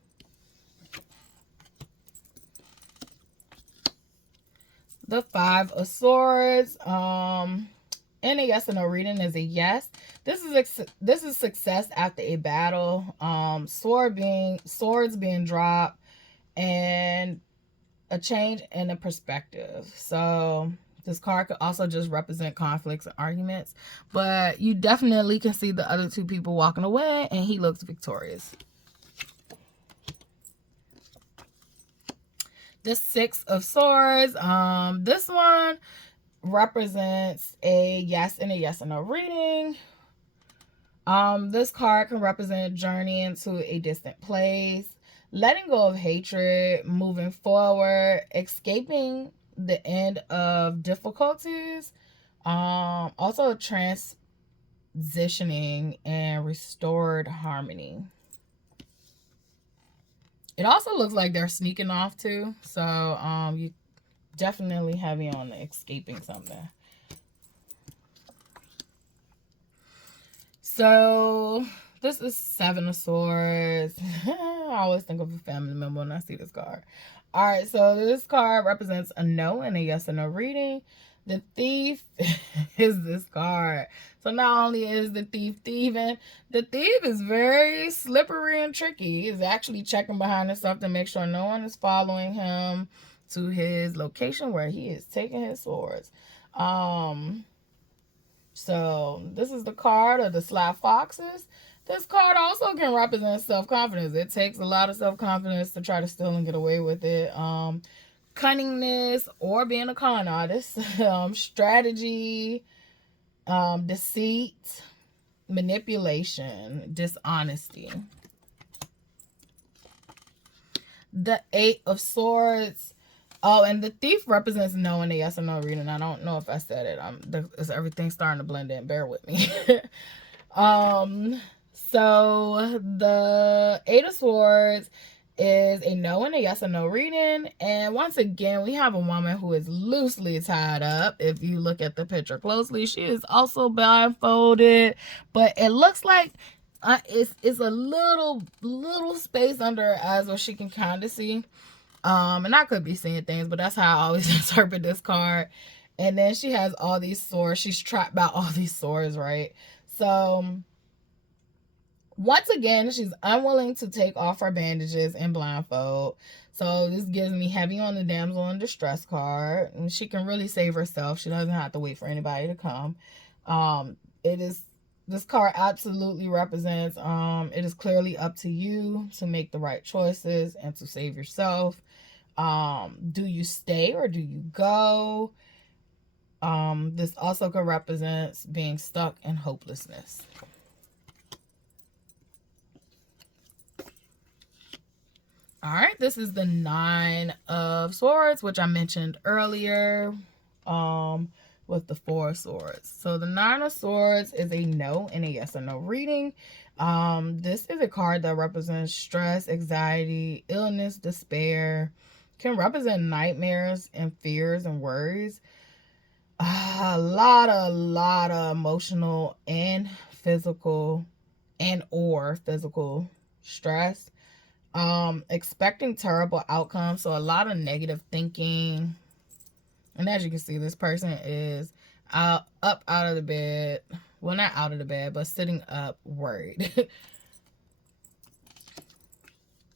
the Five of Swords, and a yes or no reading is a yes. This is success after a battle. Swords being dropped, and a change in a perspective. So this card could also just represent conflicts and arguments, but you definitely can see the other two people walking away, and he looks victorious. The Six of Swords. This one represents a yes and a yes or no reading. This card can represent journey into a distant place, letting go of hatred, moving forward, escaping the end of difficulties, also transitioning and restored harmony. It also looks like they're sneaking off too, so you definitely heavy on escaping something. So this is Seven of Swords. I always think of a family member when I see this card. All right, so this card represents a no and a yes or no reading. The Thief is this card. So not only is the thief thieving, the thief is very slippery and tricky. He's actually checking behind himself to make sure no one is following him to his location where he is taking his swords. So this is the card of the Sly Foxes. This card also can represent self-confidence. It takes a lot of self-confidence to try to steal and get away with it. Cunningness or being a con artist. Strategy, deceit, manipulation, dishonesty. The Eight of Swords. Oh, and the Thief represents no and a yes or no reading. I don't know if I said it. Everything's starting to blend in. Bear with me. So the Eight of Swords is a no and a yes or no reading. And once again, we have a woman who is loosely tied up. If you look at the picture closely, she is also blindfolded. But it looks like it's a little space under her eyes where she can kind of see. And I could be seeing things, but that's how I always interpret this card. And then she has all these swords. She's trapped by all these swords, right? So Once again, she's unwilling to take off her bandages and blindfold. So this gives me heavy on the damsel in distress card. And she can really save herself. She doesn't have to wait for anybody to come. This card absolutely represents it is clearly up to you to make the right choices and to save yourself. Do you stay or do you go? This also could represent being stuck in hopelessness. All right, this is the Nine of Swords, which I mentioned earlier with the Four of Swords. So the Nine of Swords is a no and a yes or no reading. This is a card that represents stress, anxiety, illness, despair, can represent nightmares and fears and worries. A lot of emotional and physical or physical stress. Expecting terrible outcomes, so a lot of negative thinking. And as you can see, this person is up out of the bed. Well, not out of the bed, but sitting up worried.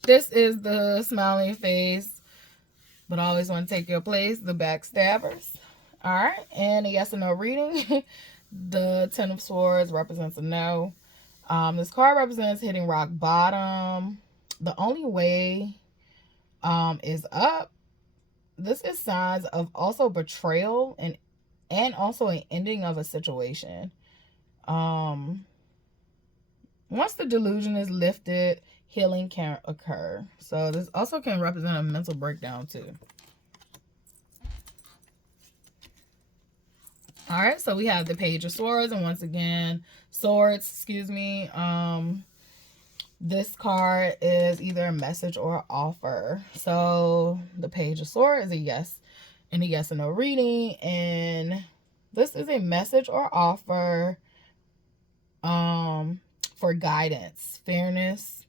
This is the smiling face, but always want to take your place, the backstabbers. All right, and a yes or no reading. The Ten of Swords represents a no. This card represents hitting rock bottom. The only way is up. This is signs of also betrayal and also an ending of a situation. Once the delusion is lifted, healing can occur. So this also can represent a mental breakdown too. All right, so we have the Page of Swords, and once again, this card is either a message or an offer. So the Page of Swords is a yes and a yes or no reading. And this is a message or offer for guidance, fairness,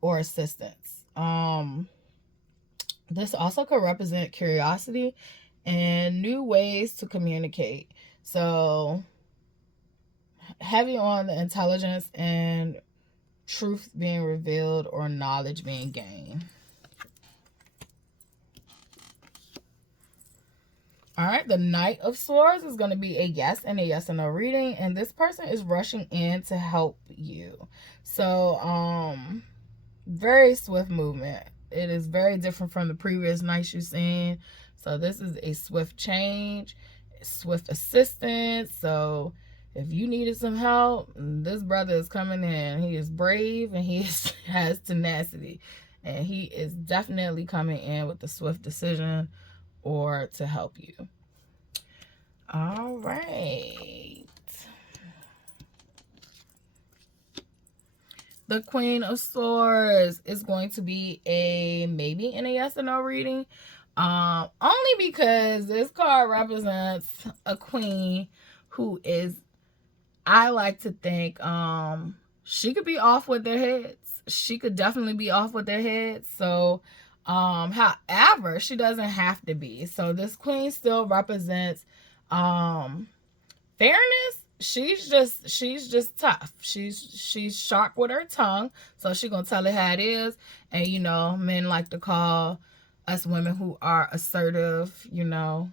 or assistance. This also could represent curiosity and new ways to communicate. So heavy on the intelligence and truth being revealed or knowledge being gained. All right, the Knight of Swords is going to be a yes and a yes or no reading, and this person is rushing in to help you. So very swift movement. It is very different from the previous knights you've seen. So this is a swift change, swift assistance. So if you needed some help, this brother is coming in. He is brave and he has tenacity. And he is definitely coming in with a swift decision or to help you. All right. The Queen of Swords is going to be a maybe and a yes or no reading. Only because this card represents a queen who is, I like to think, she could be off with their heads. She could definitely be off with their heads. So, however, she doesn't have to be. So this queen still represents, fairness. She's just tough. She's sharp with her tongue. So she's going to tell it how it is. And, you know, men like to call us women who are assertive, you know,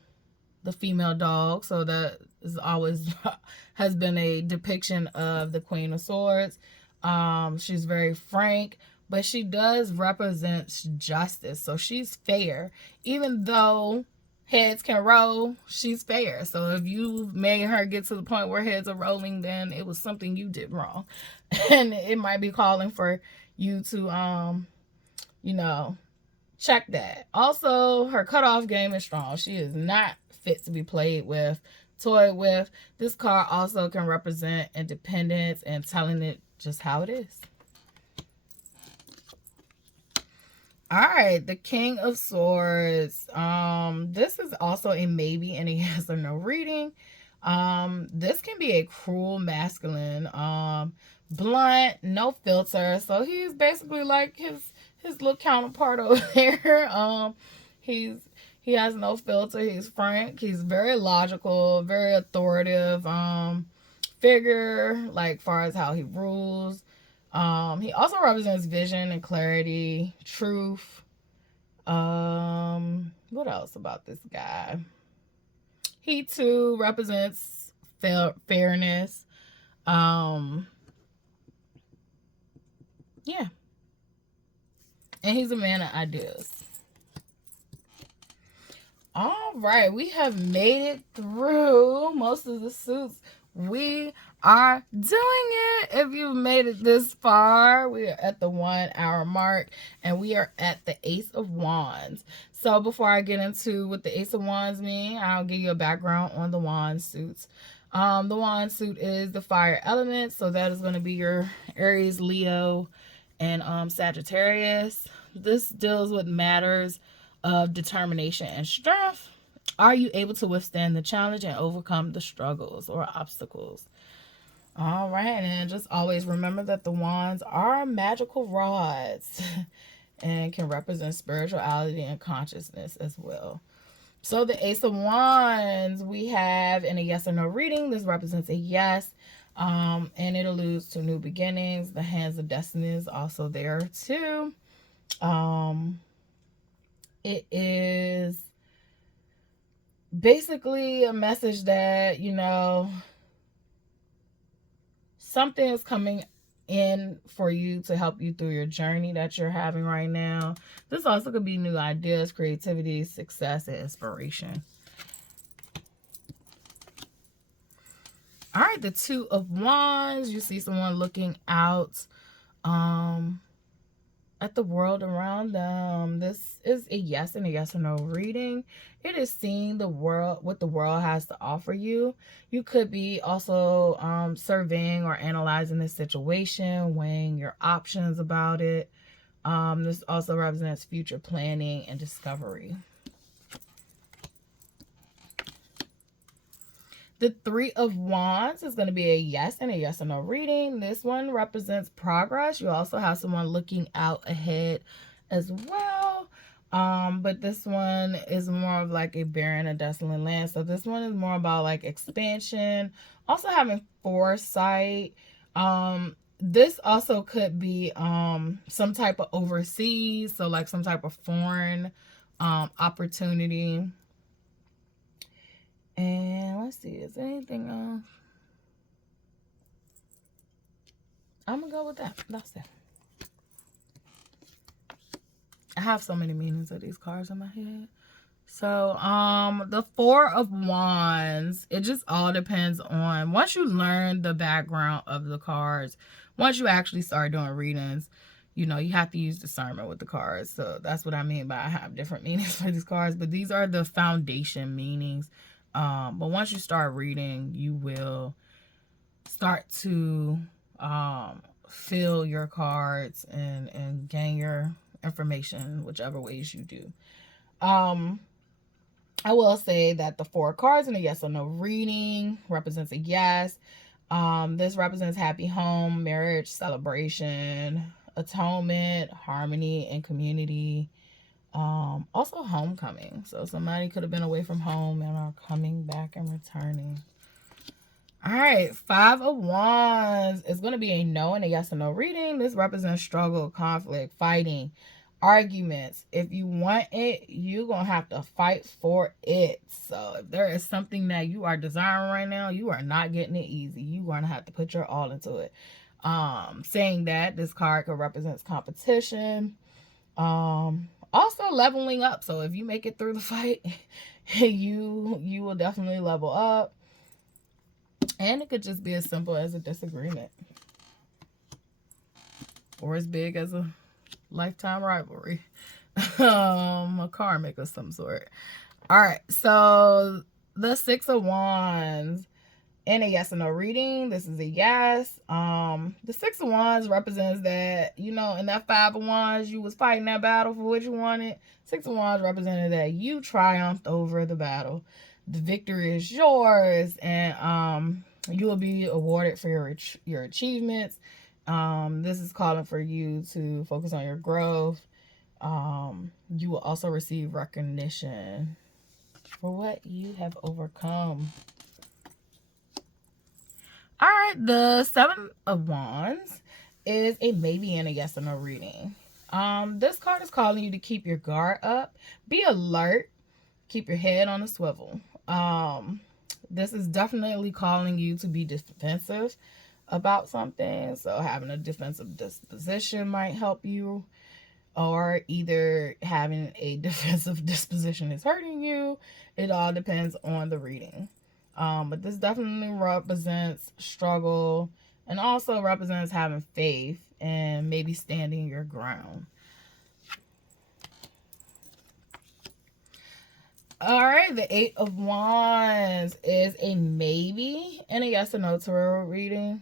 the female dog. So that is always has been a depiction of the Queen of Swords. She's very frank, but she does represent justice. So she's fair. Even though heads can roll, she's fair. So if you made her get to the point where heads are rolling, then it was something you did wrong. And it might be calling for you to, you know, check that. Also, her cutoff game is strong. She is not fit to be played with, toyed with. This card also can represent independence and telling it just how it is. All right, the King of Swords. This is also a maybe and a yes or no reading. This can be a cruel masculine, blunt, no filter. So he's basically like his little counterpart over there. He has no filter. He's frank. He's very logical, very authoritative, figure, like far as how he rules. He also represents vision and clarity, truth. What else about this guy? He too represents fairness. Yeah. And he's a man of ideas. All right, we have made it through most of the suits. We are doing it. If you've made it this far, we are at the 1 hour mark and we are at the Ace of Wands. So before I get into what the Ace of Wands mean, I'll give you a background on the wand suits. The wand suit is the fire element, so that is going to be your Aries, Leo, and Sagittarius. This deals with matters of determination and strength. Are you able to withstand the challenge and overcome the struggles or obstacles? All right, and just always remember that the wands are magical rods and can represent spirituality and consciousness as well. So the Ace of Wands we have in a yes or no reading. This represents a yes, and it alludes to new beginnings. The Hands of Destiny is also there too. It is basically a message that, you know, something is coming in for you to help you through your journey that you're having right now. This also could be new ideas, creativity, success, and inspiration. All right, the Two of Wands. You see someone looking out at the world around them. This is a yes and a yes or no reading. It is seeing the world, what the world has to offer you. You could be also surveying or analyzing this situation, weighing your options about it. This also represents future planning and discovery. The Three of Wands is going to be a yes and a yes or no reading. This one represents progress. You also have someone looking out ahead as well. But this one is more of like a barren and desolate land. So this one is more about like expansion. Also having foresight. This also could be some type of overseas. So like some type of foreign opportunity. And let's see, is there anything else? I'm gonna go with that. That's it. I have so many meanings of these cards in my head. So, the Four of Wands, it just all depends on, once you learn the background of the cards, once you actually start doing readings, you know, you have to use discernment with the cards. So that's what I mean by I have different meanings for these cards, but these are the foundation meanings. But once you start reading, you will start to fill your cards and gain your information whichever ways you do. I will say that the 4 cards in a yes or no reading represents a yes. This represents happy home, marriage, celebration, atonement, harmony, and community. Also homecoming. So somebody could have been away from home and are coming back and returning. All right, 5 of Wands is going to be a no and a yes or no reading. This represents struggle, conflict, fighting, arguments. If you want it, you're going to have to fight for it. So if there is something that you are desiring right now, you are not getting it easy. You're going to have to put your all into it. Saying that, this card could represent competition. Also leveling up. So if you make it through the fight, you will definitely level up. And it could just be as simple as a disagreement, or as big as a lifetime rivalry, a karmic of some sort. All right, so the 6 of Wands in a yes or no reading, this is a yes. The 6 of Wands represents that, you know, in that 5 of Wands, you was fighting that battle for what you wanted. 6 of Wands represented that you triumphed over the battle. The victory is yours, and you will be awarded for your achievements. This is calling for you to focus on your growth. You will also receive recognition for what you have overcome. All right, the Seven of Wands is a maybe and a yes or no reading. This card is calling you to keep your guard up, be alert, keep your head on a swivel. This is definitely calling you to be defensive about something. So having a defensive disposition might help you, or either having a defensive disposition is hurting you. It all depends on the reading. But this definitely represents struggle and also represents having faith and maybe standing your ground. All right, the Eight of Wands is a maybe and a yes or no tarot reading.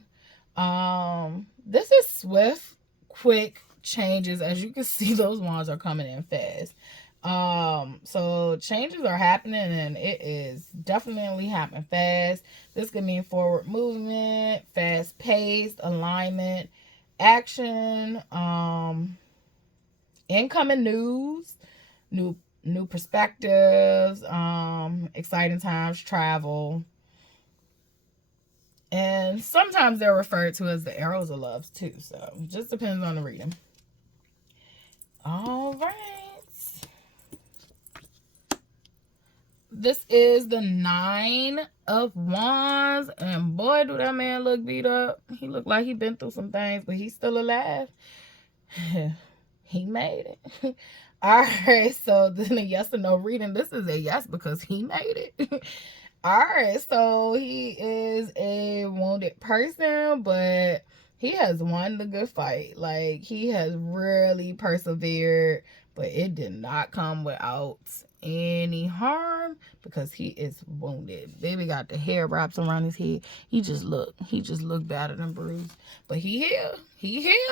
This is swift, quick changes. As you can see, those wands are coming in fast. So changes are happening, and it is definitely happening fast. This could mean forward movement, fast paced, alignment, action, incoming news, new perspectives, exciting times, travel. And sometimes they're referred to as the arrows of love too. So it just depends on the reading. All right. This is the Nine of Wands. And boy, do that man look beat up. He looked like he been through some things, but he's still alive. He made it. All right. So then a yes or no reading. This is a yes because he made it. All right. So he is a wounded person, but he has won the good fight. Like, he has really persevered, but it did not come without any harm because he is wounded. Baby got the hair wraps around his head. He just look battered and bruised. But he here,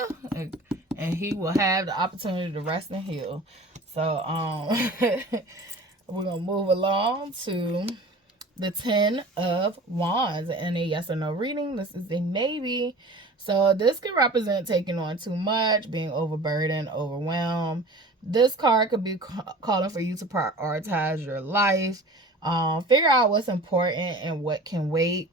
and he will have the opportunity to rest and heal. So we're gonna move along to the Ten of Wands and a yes or no reading. This is a maybe. So this could represent taking on too much, being overburdened, overwhelmed. This card could be calling for you to prioritize your life, figure out what's important and what can wait.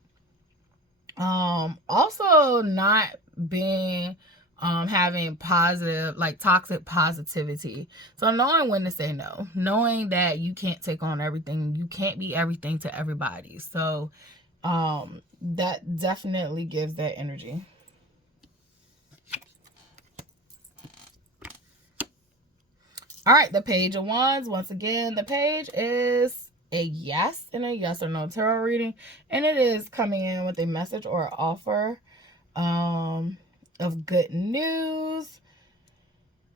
Also not being having positive, like toxic positivity. So knowing when to say no, knowing that you can't take on everything, you can't be everything to everybody. So that definitely gives that energy. All right, the Page of Wands. Once again, the page is a yes and a yes or no tarot reading, and it is coming in with a message or offer of good news.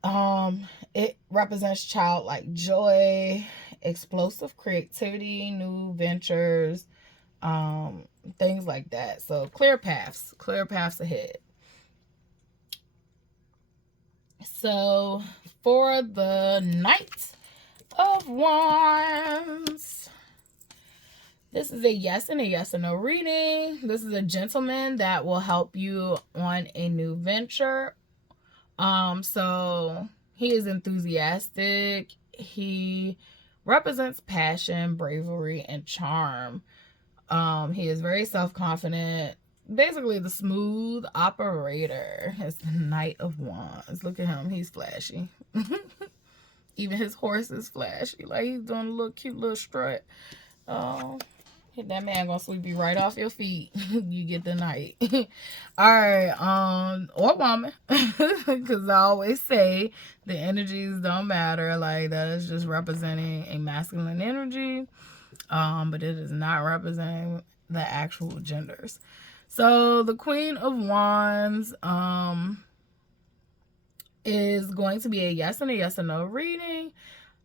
It represents childlike joy, explosive creativity, new ventures, things like that. So clear paths ahead. So for the Knight of Wands, this is a yes and a yes or no reading. This is a gentleman that will help you on a new venture. So he is enthusiastic. He represents passion, bravery, and charm. He is very self-confident. Basically the smooth operator. It's the Knight of Wands. Look at him. He's flashy. Even his horse is flashy. Like, he's doing a little cute little strut. That man gonna sweep you right off your feet. You get the Knight. All right, or woman, because I always say the energies don't matter. Like, that is just representing a masculine energy, but it is not representing the actual genders. So the Queen of Wands is going to be a yes and a yes or no reading.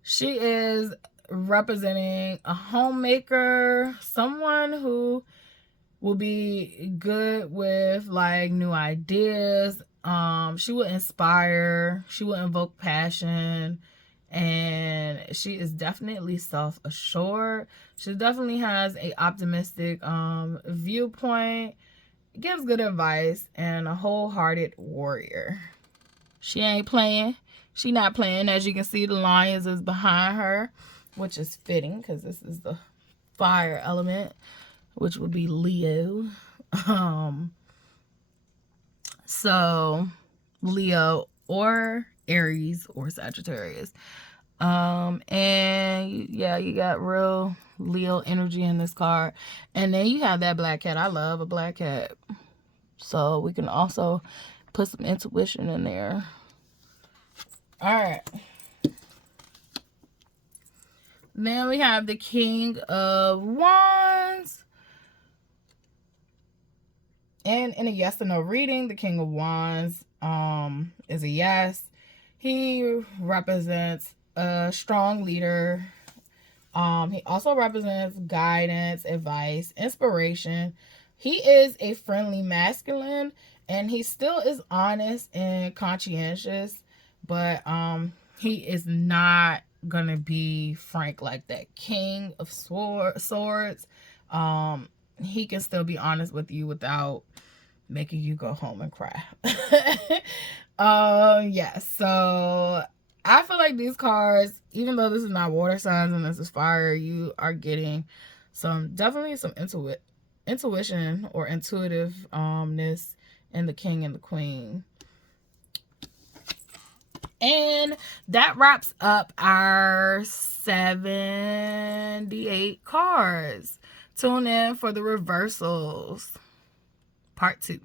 She is representing a homemaker, someone who will be good with like new ideas. She will inspire, she will invoke passion, and she is definitely self-assured. She definitely has a optimistic viewpoint, gives good advice, and a wholehearted warrior. She ain't playing. She not playing. As you can see, the lions is behind her, which is fitting because this is the fire element, which would be Leo. So Leo or Aries or Sagittarius. And yeah, you got real Leo energy in this card. And then you have that black cat. I love a black cat. So we can also put some intuition in there. All right. Then we have the King of Wands. And in a yes or no reading, the King of Wands is a yes. He represents a strong leader. He also represents guidance, advice, inspiration. He is a friendly masculine, and he still is honest and conscientious, but he is not gonna be frank like that King of Swords. He can still be honest with you without making you go home and cry. Yeah, so I feel like these cards, even though this is not water signs and this is fire, you are getting definitely some intuition or intuitiveness in the King and the Queen. And that wraps up our 78 cards. Tune in for the reversals, part 2.